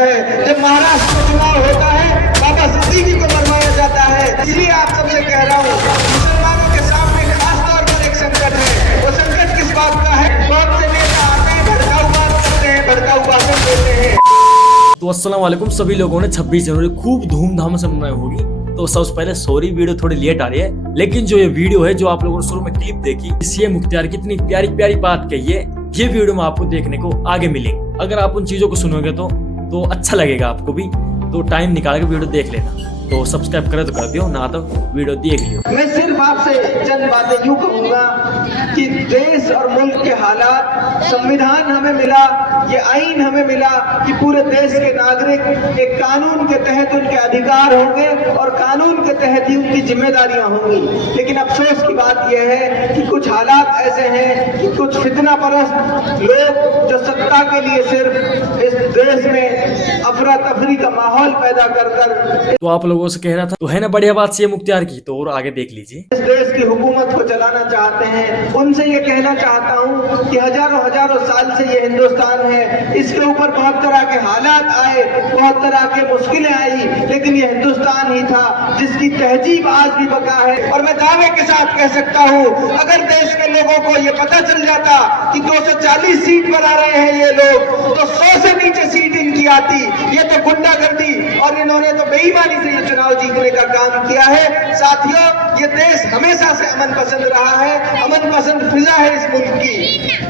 तो अस्सलाम वालेकुम सभी लोगों ने 26 जनवरी खूब धूमधाम से मनाई होगी। तो सबसे पहले सॉरी, वीडियो थोड़ी लेट आ रही है, लेकिन जो ये वीडियो है जो आप लोगों ने शुरू में क्लिप देखी, सीएम मुख्तियार की इतनी प्यारी प्यारी बात कही है, ये वीडियो में आपको देखने को आगे मिलेंगे। अगर आप उन चीजों को सुनोगे तो अच्छा लगेगा आपको भी। तो टाइम निकाल के वीडियो देख लेना। तो सब्सक्राइब करे तो कर दियो, ना तो वीडियो देख लियो। मैं सिर्फ आपसे चंद बातें यूं कहूंगा कि देश और मुल्क के हालात, संविधान हमें मिला, ये आईन हमें मिला कि पूरे देश के नागरिक एक कानून के तहत उनके अधिकार होंगे और कानून के तहत ही उनकी जिम्मेदारियां होंगी। लेकिन अफसोस की बात यह है कि कुछ हालात ऐसे हैं कि कुछ फितना परस्त लोग जो सत्ता के लिए सिर्फ इस देश में अफरा तफरी का माहौल पैदा कर तो आप लोगों से कह रहा था, तो है ना बढ़िया बात सीएम मुख्तियार की। तो और आगे देख लीजिए। इस देश की हुकूमत को चलाना चाहते हैं, उनसे ये कहना चाहता हूँ कि हजारों साल से ये हिंदुस्तान है, इसके ऊपर बहुत तरह के हालात आए, बहुत तरह के मुश्किलें आई, लेकिन ये हिंदुस्तान ही था जिसकी तहजीब आज भी बका है। और मैं दावे के साथ कह सकता हूँ, अगर देश के लोगों को ये पता चल जाता कि 240 सीट पर आ रहे हैं ये लोग, तो 100 से नीचे सीट इनकी आती। ये तो गुंडागर्दी और इन्होंने तो बेईमानी से ये चुनाव जीतने का काम किया है। साथियों, ये देश हमेशा से अमन पसंद रहा है, अमन पसंद फिजा है इस मुल्क की।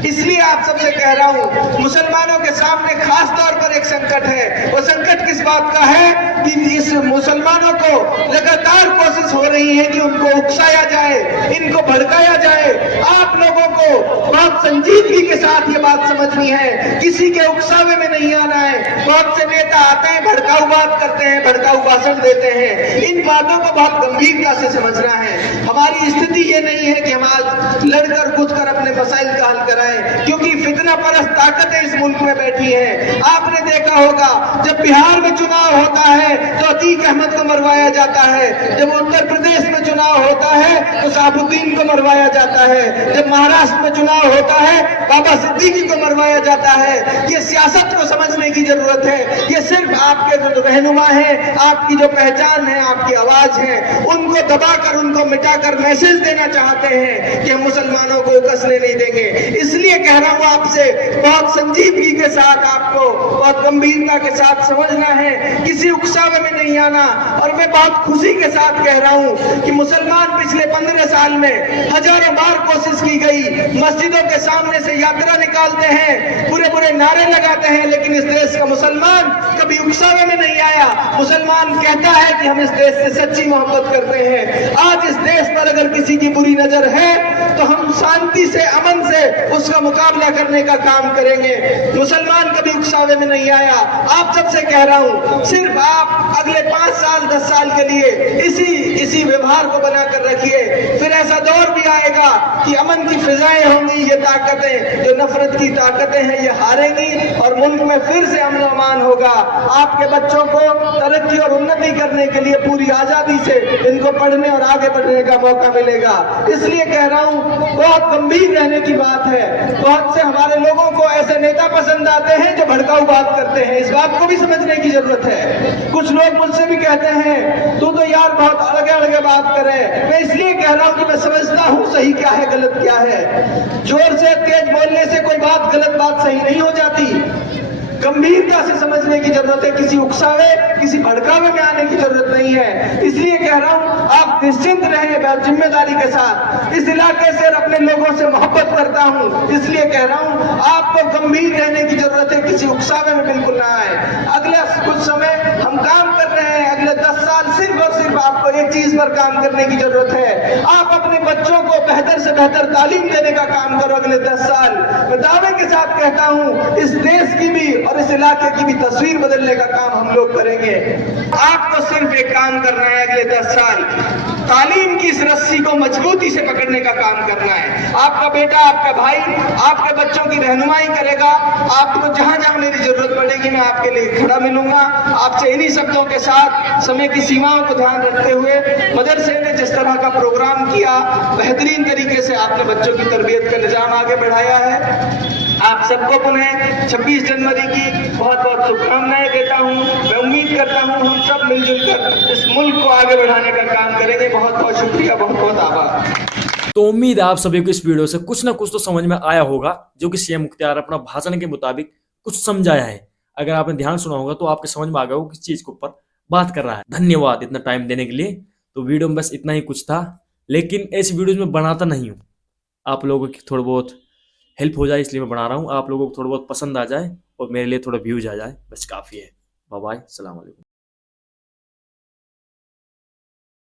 इसलिए आप सबसे कह रहा हूँ, मुसलमानों के सामने खास तौर पर एक संकट है। वो संकट किस बात का है कि इस मुसलमानों को लगातार कोशिश हो रही है कि उनको उकसाया जाए, इनको भड़काया जाए। आप लोगों को बहुत संजीदगी के साथ ये बात समझनी है, किसी के उकसावे में नहीं आना है। बहुत से नेता आते हैं, भड़काऊ बात करते हैं, भड़काऊ भाषण देते हैं। इन बातों को बहुत गंभीरता से समझना है। हमारी स्थिति ये नहीं है कि हम आज लड़कर कूदकर अपने मसाइल का हल कराएं, क्योंकि फितना परस्त ताकतें इस मुल्क में बैठी हैं। आपने देखा होगा, जब बिहार में चुनाव होता है तो अतीक अहमद को मरवाया जाता है, जब उत्तर प्रदेश में चुनाव होता है तो शहाबुद्दीन को मरवाया जाता है, जब महाराष्ट्र में चुनाव होता है बाबा सिद्दीकी को मरवाया जाता है। ये सियासत को समझने की जरूरत है। ये सिर्फ आपके जो रहनुमा है, आपकी जो पहचान है, आपकी आवाज है, उनको दबाकर, उनको मिटाकर मैसेज देना चाहते हैं कि हम मुसलमानों को कसने नहीं देंगे। इसलिए कह रहा हूं आपसे, बहुत संजीदगी के साथ, आपको बहुत गंभीरता के साथ समझना है, किसी उकसावे में नहीं आना। और मैं बहुत खुशी के साथ कह रहा हूं कि मुसलमान पिछले 15 साल में हजारों बार कोशिश की गई, मस्जिदों के सामने से यात्रा निकालते हैं, पूरे नारे लगाते हैं, लेकिन इस देश का मुसलमान कभी उकसावे में नहीं आया। मुसलमान कहता है कि हम इस देश से सच्ची मोहब्बत करते हैं। आज इस देश पर अगर किसी की बुरी नजर है तो हम शांति से, अमन से उसका मुकाबला करने का काम करेंगे। मुसलमान कभी उकसावे में नहीं आया। आप सबसे कह रहा हूं, सिर्फ आप अगले 5 साल 10 साल के लिए इसी व्यवहार को बनाकर रखिए। फिर ऐसा दौर भी आएगा कि अमन की फिजाएं होंगी, ये ताकतें जो नफरत की ताकतें हैं ये हारेंगी और मुल्क में फिर से अमन अमान होगा। आपके बच्चों को तरक्की और उन्नति करने के लिए पूरी आजादी से इनको पढ़ने और आगे बढ़ने का मौका मिलेगा। इसलिए कह रहा हूं, बहुत गंभीर रहने की बात है। बहुत से हमारे लोगों को ऐसे नेता पसंद आते हैं जो भड़काऊ बात करते हैं, इस बात को भी समझने की जरूरत है। कुछ लोग मुझसे भी कहते हैं, तू तो यार बहुत अलग बात करे। मैं इसलिए कह रहा हूं कि मैं समझता हूं सही क्या है, गलत क्या है। जोर से तेज बोलने से कोई बात, गलत बात सही नहीं हो जाती। गंभीरता से समझने की जरूरत है, किसी उकसावे, किसी भड़कावे में आने की जरूरत नहीं है। इसलिए कह रहा हूं, आप निश्चिंत रहें जिम्मेदारी के साथ। इस इलाके से अपने लोगों से मोहब्बत करता हूं, इसलिए कह रहा हूं, आपको गंभीर रहने की जरूरत है, किसी उकसावे में बिल्कुल ना आए। अगले कुछ समय हम काम कर रहे हैं, अगले 10 साल सिर्फ और सिर्फ आपको एक चीज पर काम करने की जरूरत है। आप अपने बच्चों को बेहतर से बेहतर तालीम देने का काम करो अगले 10 साल। मैं दावे के साथ कहता हूं, इस देश की भी और इस इलाके की भी तस्वीर बदलने का काम हम लोग करेंगे। आपको सिर्फ एक काम करना है, अगले 10 साल तालीम की इस रस्सी को मजबूती से पकड़ने का काम करना है। आपका बेटा, आपका भाई आपके बच्चों की रहनुमाई करेगा। आपको जहां जहां मेरी जरूरत पड़ेगी मैं आपके लिए खड़ा मिलूंगा। आपसे इन्हीं शब्दों के साथ, समय की सीमाओं को ध्यान रखते हुए, मदरसे ने जिस तरह का प्रोग्राम किया, बेहतरीन तरीके से आपने बच्चों की तरबियत का निजाम आगे बढ़ाया है। आप सबको पुनः 26 जनवरी की बहुत बहुत शुभकामनाएं देता हूं। मैं उम्मीद करता हूं हम सब मिलजुल कर इस मुल्क को आगे बढ़ाने का काम करेंगे। बहुत बहुत शुक्रिया, बहुत बहुत आभार। तो उम्मीद है आप सभी को इस वीडियो से कुछ ना कुछ तो समझ में आया होगा, जो कि सीएम मुख्तियार अपना भाषण के मुताबिक कुछ समझाया है। अगर आपने ध्यान सुना होगा तो आपके समझ में आ गया होगा किस चीज के ऊपर बात कर रहा है। धन्यवाद इतना टाइम देने के लिए। तो वीडियो में बस इतना ही कुछ था, लेकिन ऐसी वीडियोज में बनाता नहीं हूँ, आप लोगों की थोड़ा बहुत हेल्प हो जाए इसलिए मैं बना रहा हूँ। आप लोगों को थोड़ा बहुत पसंद आ जाए और मेरे लिए थोड़ा व्यूज आ जाए, बस काफी है। बाय बाय, सलाम अलैकुम।